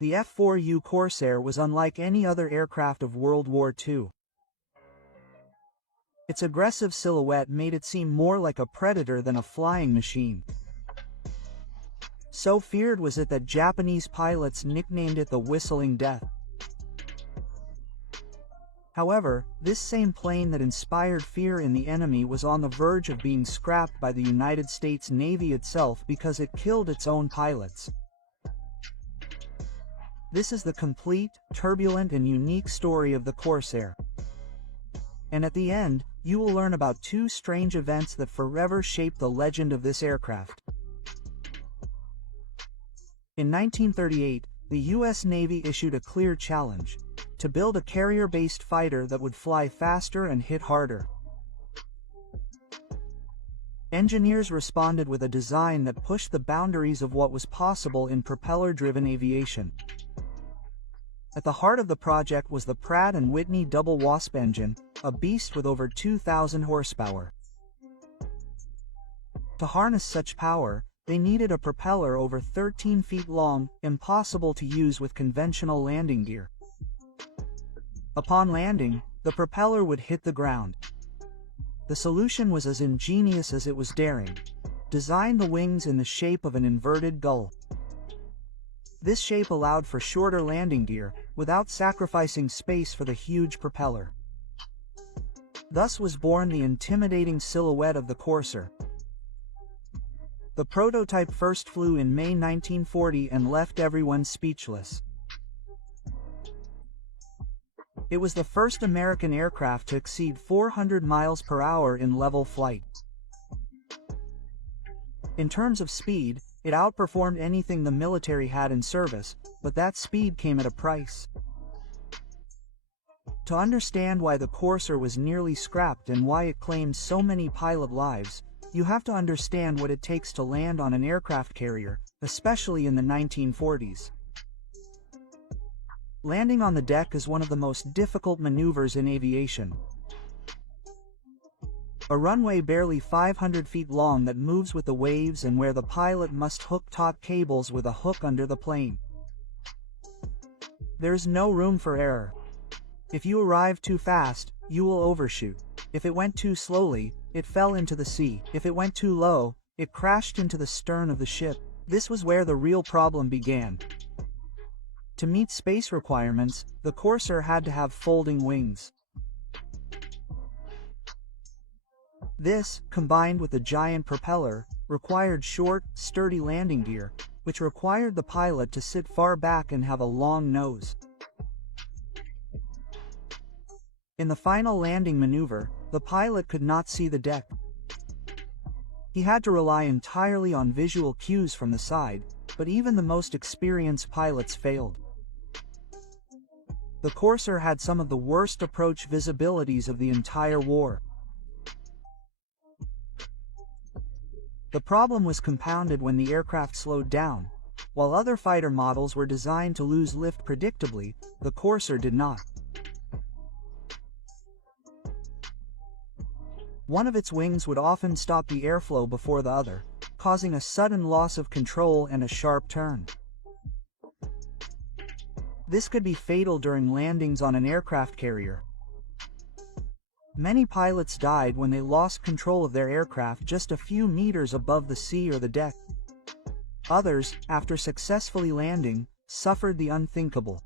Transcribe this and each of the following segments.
The F4U Corsair was unlike any other aircraft of World War II. Its aggressive silhouette made it seem more like a predator than a flying machine. So feared was it that Japanese pilots nicknamed it the Whistling Death. However, this same plane that inspired fear in the enemy was on the verge of being scrapped by the United States Navy itself because it killed its own pilots. This is the complete, turbulent and unique story of the Corsair. And at the end, you will learn about two strange events that forever shaped the legend of this aircraft. In 1938, the U.S. Navy issued a clear challenge: to build a carrier-based fighter that would fly faster and hit harder. Engineers responded with a design that pushed the boundaries of what was possible in propeller-driven aviation. At the heart of the project was the Pratt & Whitney double Wasp engine, a beast with over 2,000 horsepower. To harness such power, they needed a propeller over 13 feet long, impossible to use with conventional landing gear. Upon landing, the propeller would hit the ground. The solution was as ingenious as it was daring: design the wings in the shape of an inverted gull. This shape allowed for shorter landing gear, without sacrificing space for the huge propeller. Thus was born the intimidating silhouette of the Corsair. The prototype first flew in May 1940 and left everyone speechless. It was the first American aircraft to exceed 400 miles per hour in level flight. In terms of speed, it outperformed anything the military had in service, but that speed came at a price. To understand why the Corsair was nearly scrapped and why it claimed so many pilot lives, you have to understand what it takes to land on an aircraft carrier, especially in the 1940s. Landing on the deck is one of the most difficult maneuvers in aviation. A runway barely 500 feet long that moves with the waves and where the pilot must hook taut cables with a hook under the plane. There is no room for error. If you arrive too fast, you will overshoot. If it went too slowly, it fell into the sea. If it went too low, it crashed into the stern of the ship. This was where the real problem began. To meet space requirements, the Corsair had to have folding wings. This, combined with the giant propeller, required short, sturdy landing gear, which required the pilot to sit far back and have a long nose. In the final landing maneuver, the pilot could not see the deck. He had to rely entirely on visual cues from the side, but even the most experienced pilots failed. The Corsair had some of the worst approach visibilities of the entire war. The problem was compounded when the aircraft slowed down. While other fighter models were designed to lose lift predictably, the Corsair did not. One of its wings would often stop the airflow before the other, causing a sudden loss of control and a sharp turn. This could be fatal during landings on an aircraft carrier. Many pilots died when they lost control of their aircraft just a few meters above the sea or the deck. Others, after successfully landing, suffered the unthinkable.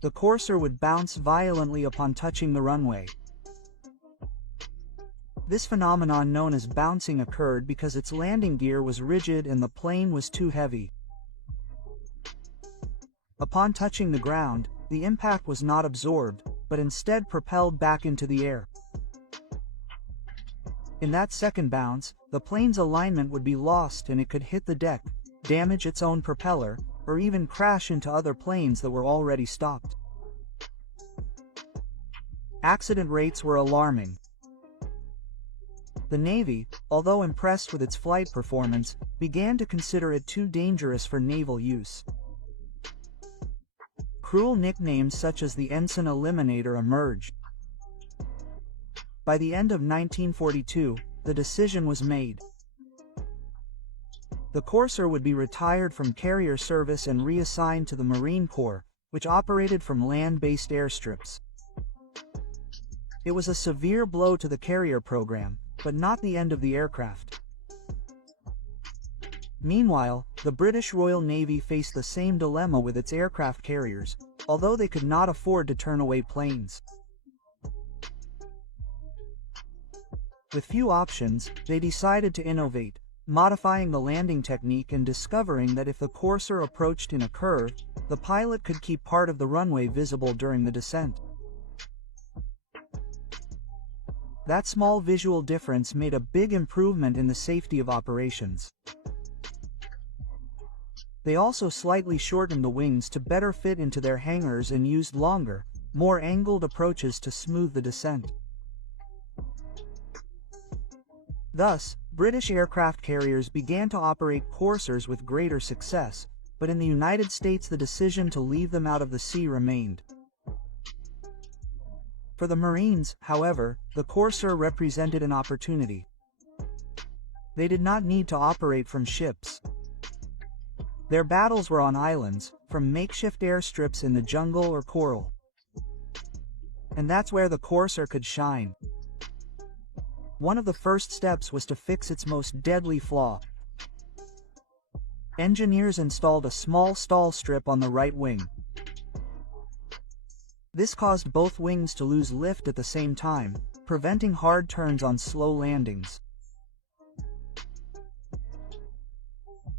The Corsair would bounce violently upon touching the runway. This phenomenon known as bouncing occurred because its landing gear was rigid and the plane was too heavy. Upon touching the ground, the impact was not absorbed, but instead propelled back into the air. In that second bounce, the plane's alignment would be lost and it could hit the deck, damage its own propeller, or even crash into other planes that were already stopped. Accident rates were alarming. The Navy, although impressed with its flight performance, began to consider it too dangerous for naval use. Cruel nicknames such as the Ensign Eliminator emerged. By the end of 1942, the decision was made. the Corsair would be retired from carrier service and reassigned to the Marine Corps, which operated from land-based airstrips. It was a severe blow to the carrier program, but not the end of the aircraft. Meanwhile, the British Royal Navy faced the same dilemma with its aircraft carriers, although they could not afford to turn away planes. With few options, they decided to innovate, modifying the landing technique and discovering that if the Corsair approached in a curve, the pilot could keep part of the runway visible during the descent. That small visual difference made a big improvement in the safety of operations. They also slightly shortened the wings to better fit into their hangars and used longer, more angled approaches to smooth the descent. Thus, British aircraft carriers began to operate Corsairs with greater success, but in the United States the decision to leave them out of the sea remained. For the Marines, however, the Corsair represented an opportunity. They did not need to operate from ships. Their battles were on islands, from makeshift airstrips in the jungle or coral. And that's where the Corsair could shine. One of the first steps was to fix its most deadly flaw. Engineers installed a small stall strip on the right wing. This caused both wings to lose lift at the same time, preventing hard turns on slow landings.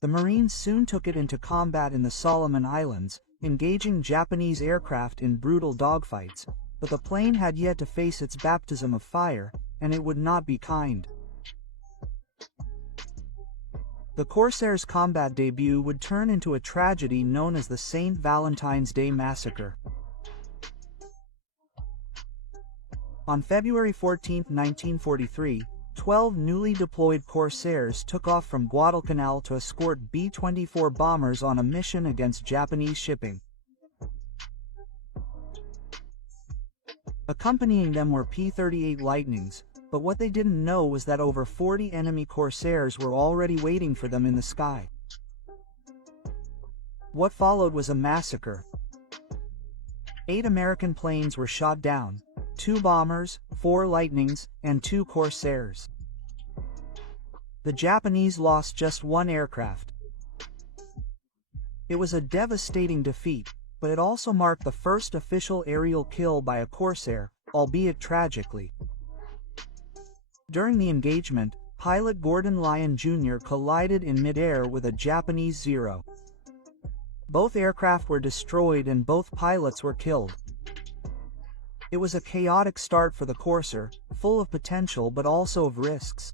The Marines soon took it into combat in the Solomon Islands, engaging Japanese aircraft in brutal dogfights, but the plane had yet to face its baptism of fire, and it would not be kind. The Corsair's combat debut would turn into a tragedy known as the St. Valentine's Day Massacre. On February 14, 1943, 12 newly deployed Corsairs took off from Guadalcanal to escort B-24 bombers on a mission against Japanese shipping. Accompanying them were P-38 Lightnings, but what they didn't know was that over 40 enemy Corsairs were already waiting for them in the sky. What followed was a massacre. 8 American planes were shot down, 2 bombers, 4 Lightnings, and 2 Corsairs. The Japanese lost just 1 aircraft. It was a devastating defeat, but it also marked the first official aerial kill by a Corsair, albeit tragically. During the engagement, pilot Gordon Lyon Jr. collided in midair with a Japanese Zero. Both aircraft were destroyed and both pilots were killed. It was a chaotic start for the Corsair, full of potential but also of risks.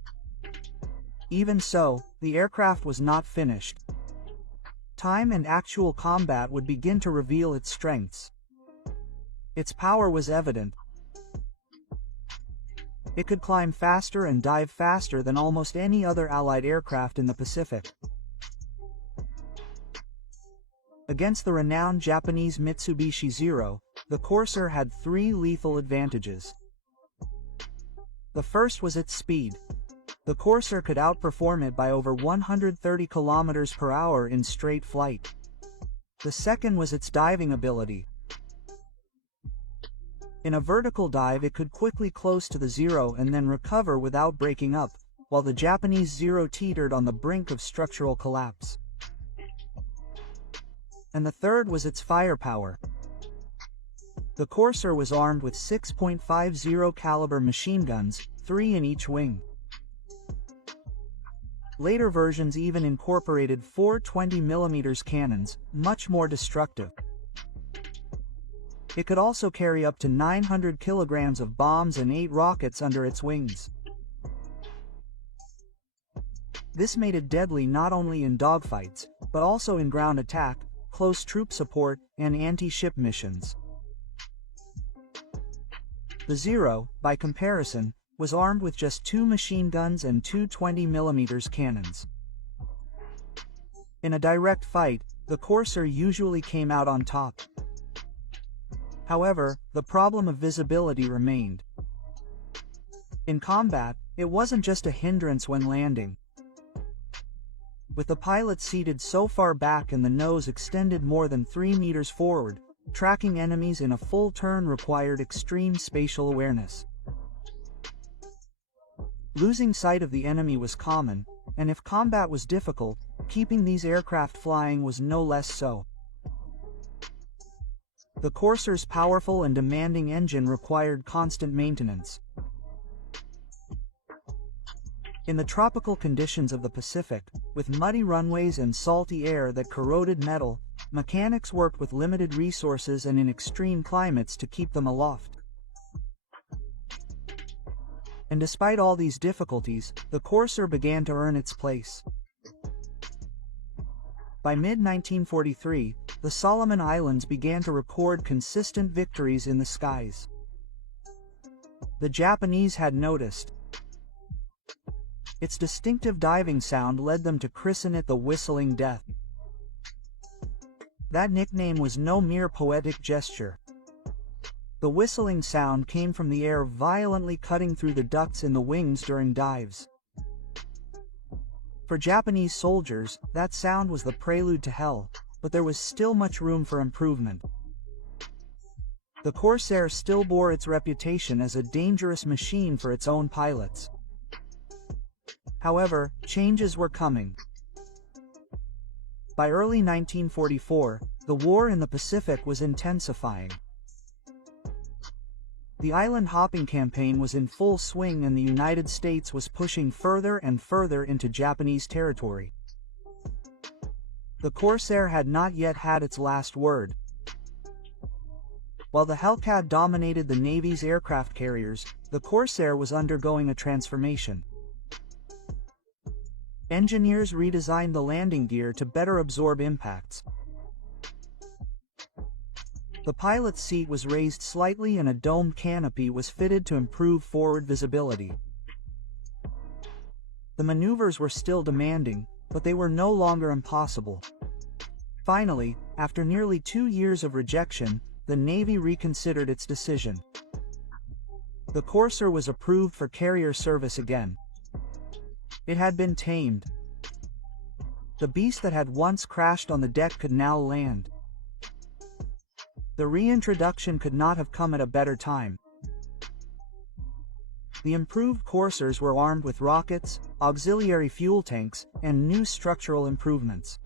Even so, the aircraft was not finished. Time and actual combat would begin to reveal its strengths. Its power was evident. It could climb faster and dive faster than almost any other Allied aircraft in the Pacific. Against the renowned Japanese Mitsubishi Zero, the Corsair had 3 lethal advantages. The first was its speed. The Corsair could outperform it by over 130 km per hour in straight flight. The second was its diving ability. In a vertical dive it could quickly close to the Zero and then recover without breaking up, while the Japanese Zero teetered on the brink of structural collapse. And the third was its firepower. The Corsair was armed with 6.50 caliber machine guns, 3 in each wing. Later versions even incorporated 4 20mm cannons, much more destructive. It could also carry up to 900 kilograms of bombs and 8 rockets under its wings. This made it deadly not only in dogfights, but also in ground attack, close troop support, and anti-ship missions. The Zero, by comparison, was armed with just 2 machine guns and 2 20mm cannons. In a direct fight, the Corsair usually came out on top. However, the problem of visibility remained. In combat, it wasn't just a hindrance when landing. with the pilot seated so far back and the nose extended more than 3 meters forward. Tracking enemies in a full turn required extreme spatial awareness. Losing sight of the enemy was common, and if combat was difficult, keeping these aircraft flying was no less so. The Corsair's powerful and demanding engine required constant maintenance. In the tropical conditions of the Pacific, with muddy runways and salty air that corroded metal, mechanics worked with limited resources and in extreme climates to keep them aloft. And despite all these difficulties, the Corsair began to earn its place. By mid-1943, the Solomon Islands began to record consistent victories in the skies. The Japanese had noticed. Its distinctive diving sound led them to christen it the Whistling Death. That nickname was no mere poetic gesture. The whistling sound came from the air violently cutting through the ducts in the wings during dives. For Japanese soldiers, that sound was the prelude to hell, but there was still much room for improvement. The Corsair still bore its reputation as a dangerous machine for its own pilots. However, changes were coming. By early 1944, the war in the Pacific was intensifying. The island-hopping campaign was in full swing and the United States was pushing further and further into Japanese territory. The Corsair had not yet had its last word. While the Hellcat dominated the Navy's aircraft carriers, the Corsair was undergoing a transformation. Engineers redesigned the landing gear to better absorb impacts. The pilot's seat was raised slightly and a domed canopy was fitted to improve forward visibility. The maneuvers were still demanding, but they were no longer impossible. Finally, after nearly 2 years of rejection, the Navy reconsidered its decision. The Corsair was approved for carrier service again. It had been tamed. The beast that had once crashed on the deck could now land. The reintroduction could not have come at a better time. The improved Corsairs were armed with rockets, auxiliary fuel tanks, and new structural improvements.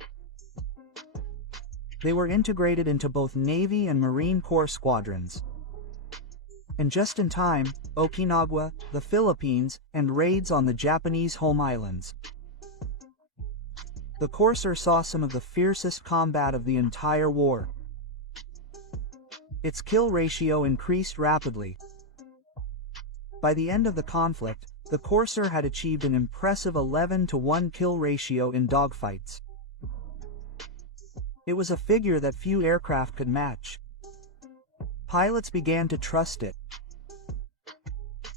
They were integrated into both Navy and Marine Corps squadrons. And just in time, Okinawa, the Philippines, and raids on the Japanese home islands. The Corsair saw some of the fiercest combat of the entire war. Its kill ratio increased rapidly. By the end of the conflict, the Corsair had achieved an impressive 11-to-1 kill ratio in dogfights. It was a figure that few aircraft could match. Pilots began to trust it.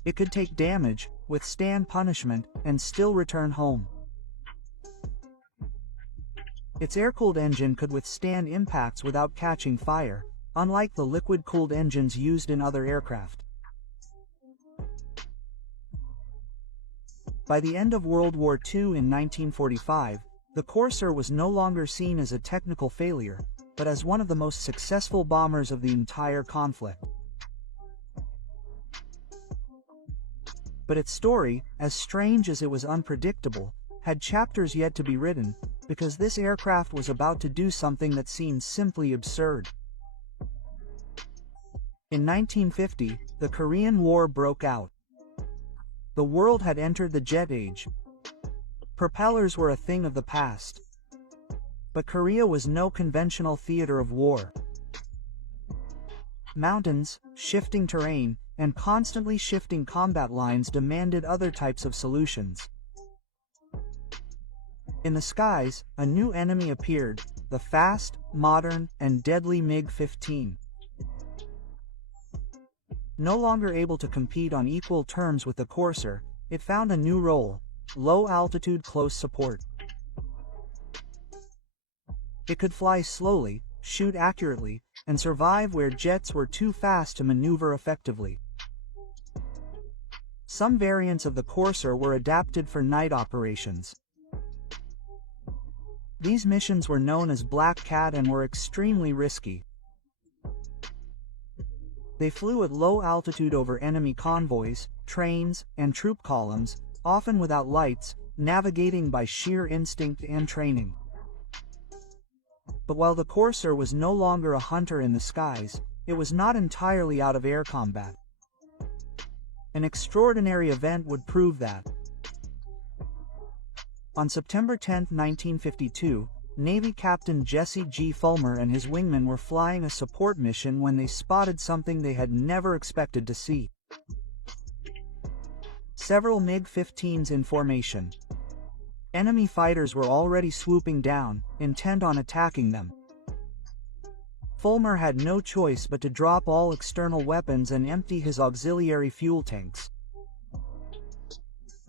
It could take damage, withstand punishment, and still return home. Its air-cooled engine could withstand impacts without catching fire, unlike the liquid-cooled engines used in other aircraft. By the end of World War II in 1945, the Corsair was no longer seen as a technical failure, but as one of the most successful bombers of the entire conflict. But its story, as strange as it was unpredictable, had chapters yet to be written, because this aircraft was about to do something that seemed simply absurd. In 1950, the Korean War broke out. The world had entered the jet age. Propellers were a thing of the past. But Korea was no conventional theater of war. Mountains, shifting terrain, and constantly shifting combat lines demanded other types of solutions. In the skies, a new enemy appeared, the fast, modern, and deadly MiG-15. No longer able to compete on equal terms with the Corsair, it found a new role: low-altitude close support. It could fly slowly, shoot accurately, and survive where jets were too fast to maneuver effectively. Some variants of the Corsair were adapted for night operations. These missions were known as Black Cat and were extremely risky. They flew at low altitude over enemy convoys, trains, and troop columns, often without lights, navigating by sheer instinct and training. But while the Corsair was no longer a hunter in the skies, it was not entirely out of air combat. An extraordinary event would prove that. On September 10, 1952, Navy Captain Jesse G. Fulmer and his wingmen were flying a support mission when they spotted something they had never expected to see. Several MiG-15s in formation. Enemy fighters were already swooping down, intent on attacking them. Fulmer had no choice but to drop all external weapons and empty his auxiliary fuel tanks.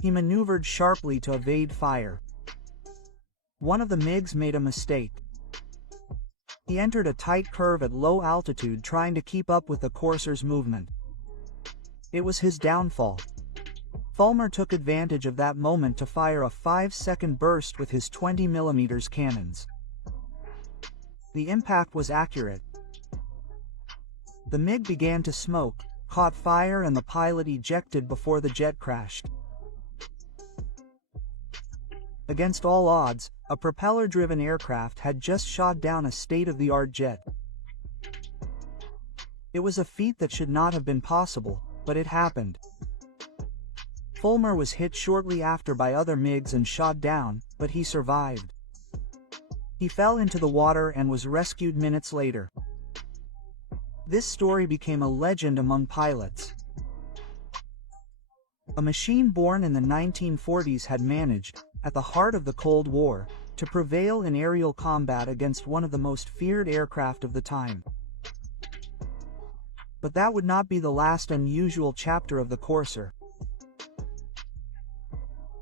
He maneuvered sharply to evade fire. One of the MiGs made a mistake. He entered a tight curve at low altitude trying to keep up with the Corsair's movement. It was his downfall. Fulmer took advantage of that moment to fire a 5-second burst with his 20mm cannons. The impact was accurate. The MiG began to smoke, caught fire, and the pilot ejected before the jet crashed. Against all odds, a propeller-driven aircraft had just shot down a state-of-the-art jet. It was a feat that should not have been possible, but it happened. Fulmer was hit shortly after by other MiGs and shot down, but he survived. He fell into the water and was rescued minutes later. This story became a legend among pilots. A machine born in the 1940s had managed, at the heart of the Cold War, to prevail in aerial combat against one of the most feared aircraft of the time. But that would not be the last unusual chapter of the Corsair.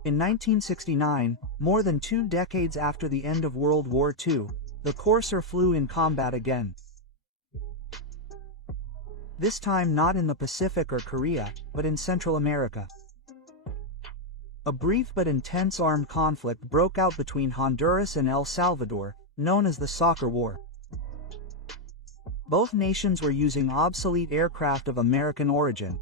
In 1969, more than 2 decades after the end of World War II, the Corsair flew in combat again. This time not in the Pacific or Korea, but in Central America. A brief but intense armed conflict broke out between Honduras and El Salvador, known as the Soccer War. Both nations were using obsolete aircraft of American origin.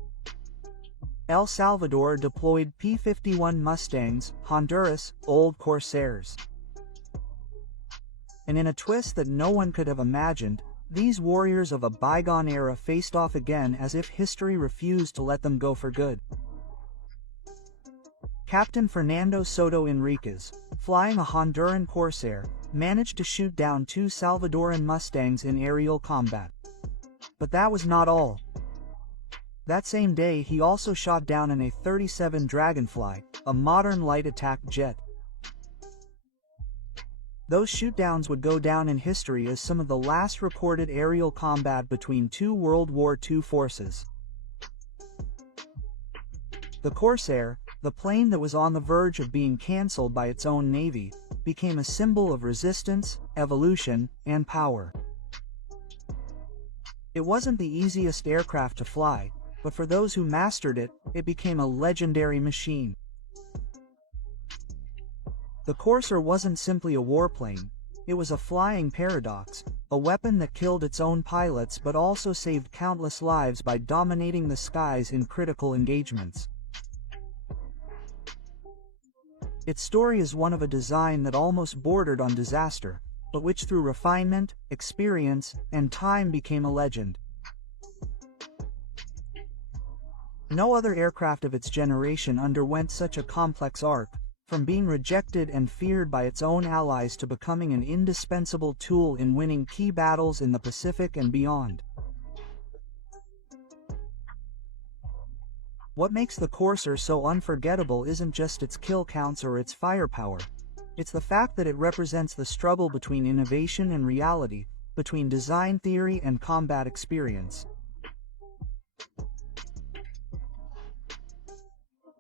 El Salvador deployed P-51 Mustangs, Honduras, old Corsairs. And in a twist that no one could have imagined, these warriors of a bygone era faced off again as if history refused to let them go for good. Captain Fernando Soto Enriquez, flying a Honduran Corsair, managed to shoot down 2 Salvadoran Mustangs in aerial combat. But that was not all. That same day he also shot down an A-37 Dragonfly, a modern light attack jet. Those shootdowns would go down in history as some of the last recorded aerial combat between 2 World War II forces. The Corsair, the plane that was on the verge of being cancelled by its own navy, became a symbol of resistance, evolution, and power. It wasn't the easiest aircraft to fly, but for those who mastered it, it became a legendary machine. The Corsair wasn't simply a warplane, it was a flying paradox, a weapon that killed its own pilots but also saved countless lives by dominating the skies in critical engagements. Its story is one of a design that almost bordered on disaster, but which through refinement, experience, and time became a legend. No other aircraft of its generation underwent such a complex arc, from being rejected and feared by its own allies to becoming an indispensable tool in winning key battles in the Pacific and beyond. What makes the Corsair so unforgettable isn't just its kill counts or its firepower. It's the fact that it represents the struggle between innovation and reality, between design theory and combat experience.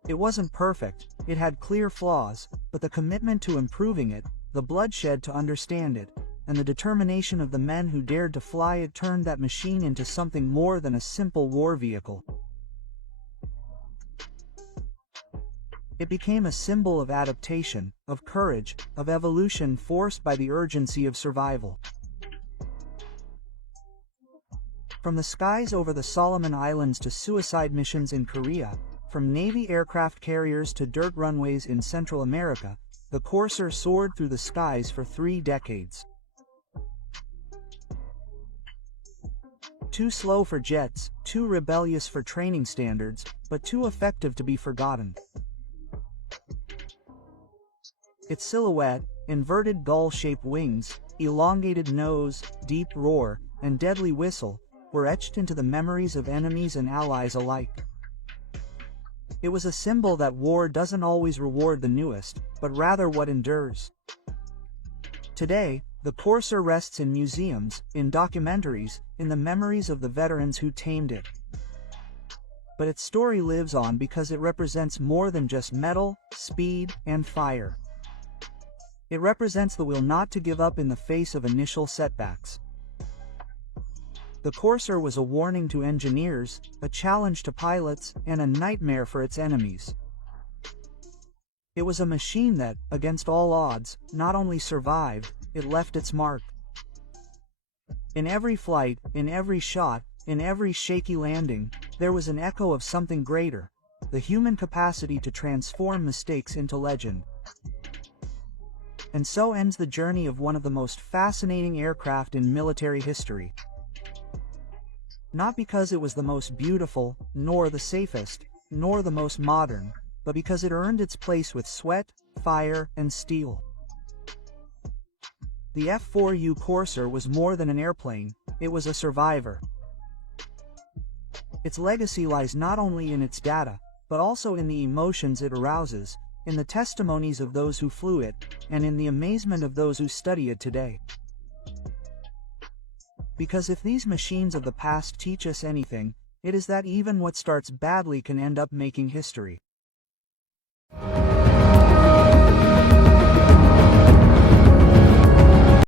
It wasn't perfect, it had clear flaws, but the commitment to improving it, the bloodshed to understand it, and the determination of the men who dared to fly it turned that machine into something more than a simple war vehicle. It became a symbol of adaptation, of courage, of evolution forced by the urgency of survival. From the skies over the Solomon Islands to suicide missions in Korea, from Navy aircraft carriers to dirt runways in Central America, the Corsair soared through the skies for 3 decades. Too slow for jets, too rebellious for training standards, but too effective to be forgotten. Its silhouette, inverted gull-shaped wings, elongated nose, deep roar, and deadly whistle, were etched into the memories of enemies and allies alike. It was a symbol that war doesn't always reward the newest, but rather what endures. Today, the Corsair rests in museums, in documentaries, in the memories of the veterans who tamed it. But its story lives on because it represents more than just metal, speed, and fire. It represents the will not to give up in the face of initial setbacks. The Corsair was a warning to engineers, a challenge to pilots, and a nightmare for its enemies. It was a machine that, against all odds, not only survived, it left its mark. In every flight, in every shot, in every shaky landing, there was an echo of something greater, the human capacity to transform mistakes into legend. And so ends the journey of one of the most fascinating aircraft in military history. Not because it was the most beautiful, nor the safest, nor the most modern, but because it earned its place with sweat, fire, and steel. The F4U Corsair was more than an airplane, it was a survivor. Its legacy lies not only in its data, but also in the emotions it arouses, in the testimonies of those who flew it, and in the amazement of those who study it today. Because if these machines of the past teach us anything, it is that even what starts badly can end up making history.